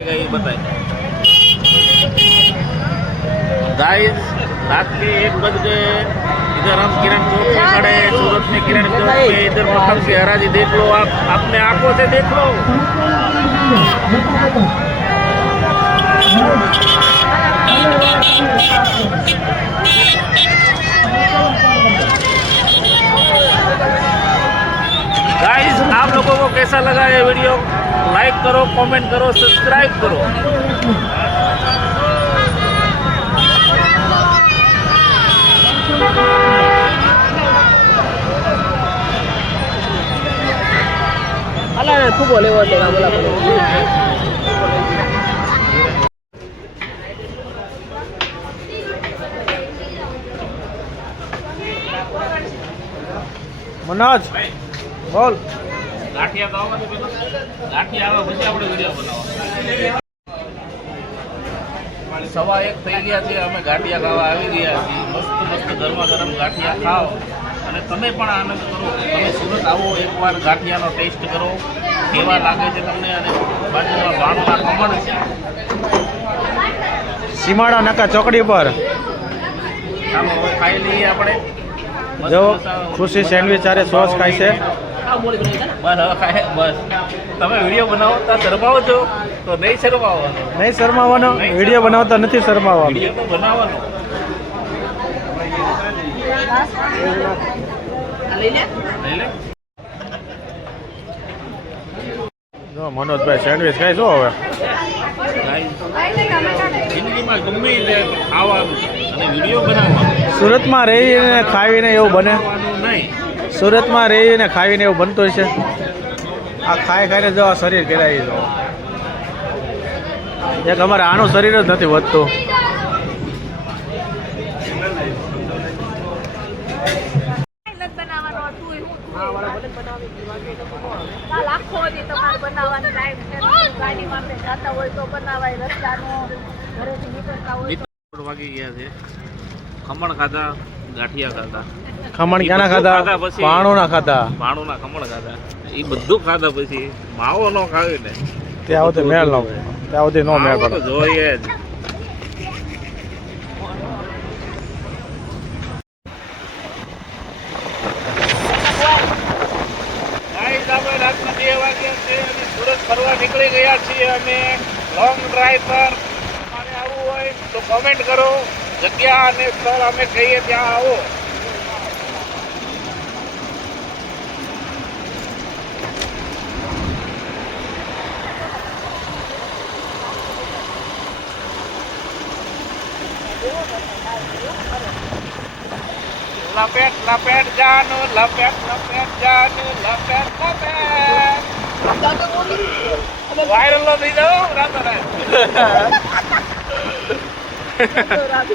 बताए गाइस रात के 1 बज गए। इधर हम किरण चौक में खड़े हैं, सूरत में किरण चौक में। इधर पतंग की हराजी देख लो, आप अपने आंखों से देख लो। गाइस आप लोगों को कैसा लगा ये वीडियो? लाइक करो, कमेंट करो, सब्सक्राइब करो। અલા ખૂબ બોલે બોલે બોલા બોલે મનોજ બોલ ગાંઠિયા ખાવા તો પેલા ગાંઠિયા આવે પછી આપણે વિડીયો બનાવવાનો। 1:15 થઈ ગયા છે, અમે ગાંઠિયા ખાવા આવી ગયા છીએ। મસ્ત મસ્ત ગરમા ગરમ ગાંઠિયા ખાઓ અને તમે પણ આનંદ કરો। તમે સુરત આવો, એકવાર ગાંઠિયાનો ટેસ્ટ કરો, કેવા લાગે છે તમને। અને બાજુમાં ભાણુના ખમણ છે, સીમાડા નાકા ચોકડી પર। ચાલો હવે ખાઈ લઈએ આપણે। જો ખુશી સેન્ડવિચ આરે સોસ ખાય છે। બસ હવે ખાય બસ। તમે વિડીયો બનાવો તો શરમાવો છો તો નહીં શરમાવાનો, નહીં શરમાવાનો, વિડીયો બનાવતા નથી શરમાવાનો। વિડીયો તો બનાવવાનો। લઈ લે જો મનોજભાઈ સેન્ડવિચ ખાય છો હવે। જિંદગીમાં ગમે તે ખાવાનું અને વિડીયો બનાવવાનો, સુરતમાં રહીને ખાવીને એવું બને? નહીં સુરતમાં રહીને ખાવીને એવું બનતું છે? આ ખાઈ ખાઈને જો આ શરીર ઘેરાઈ જો એક અમારે આનું શરીર જ નથી વધતું। વાગી ગયા છે। ખમણ ખાધા, ગાંઠિયા ખાધા। ખમણ ક્યાંના ખાધા? પછી પાણુના ખાધા। ભાણુના ખમણ ખાધા, એ બધું ખાધા પછી માવો ન ખાવી ને ત્યાં સુધી મેળ ન ત્યાં સુધી નો મેળ પડે। જોઈએ જ। રાતના 2 વાગ્યા છે અને સુરત ફરવા નીકળી ગયા છીએ અમે લોંગ ડ્રાઈવ પર। અને આવવું હોય તો કોમેન્ટ કરો, જગ્યા અને સ્થળ અમે કહીએ ત્યાં આવો। લપેટ લપેટ જાનું, લપેટ લપેટ જાનું, લપેટ લપેટ વાયરલ નો થઈ જાવ રાતો રાત। રાત